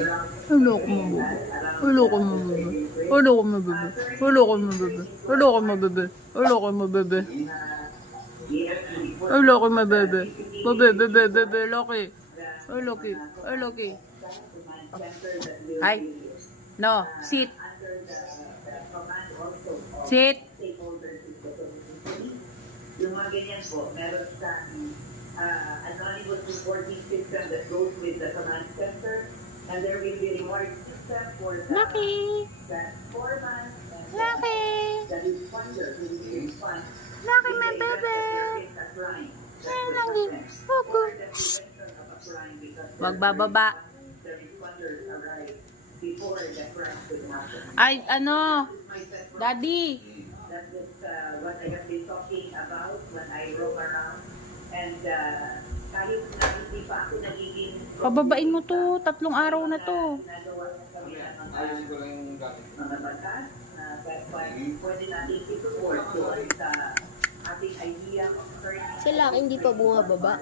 Hello ko mo, bebe. Hello ko mo, bebe. Hello ko mo, bebe. Hello ko mo, bebe. Hello ko mo, bebe. Hello ko mo, bebe. Hello ko mo, bebe. Bebe, bebe, bebe, Loki. Ay, Loki. Ay, Loki. Hi. No, sit. Sit. Yung mga ganyan po, meron sa anonymous reporting system that goes with the command center, and there will be reward system for the Lucky. foreman and Lucky. the responder who will respond. Lucky, my baby. There is a crime. Ay, Lucky. Opo. Or the prevention of a crime because Magbababa. the responders arrive before the crime could happen. Ay, ano? Daddy. That is what I have been talking about when I roam around. And kahit na hindi pa ako nagiging Pababain mo to. 3 araw na to. nagawa sa kami ng Ayun ko lang yung gamit. mga batas na pwede natin itutuloy doon sa ating idea of earning. Sila hindi pa bumababa.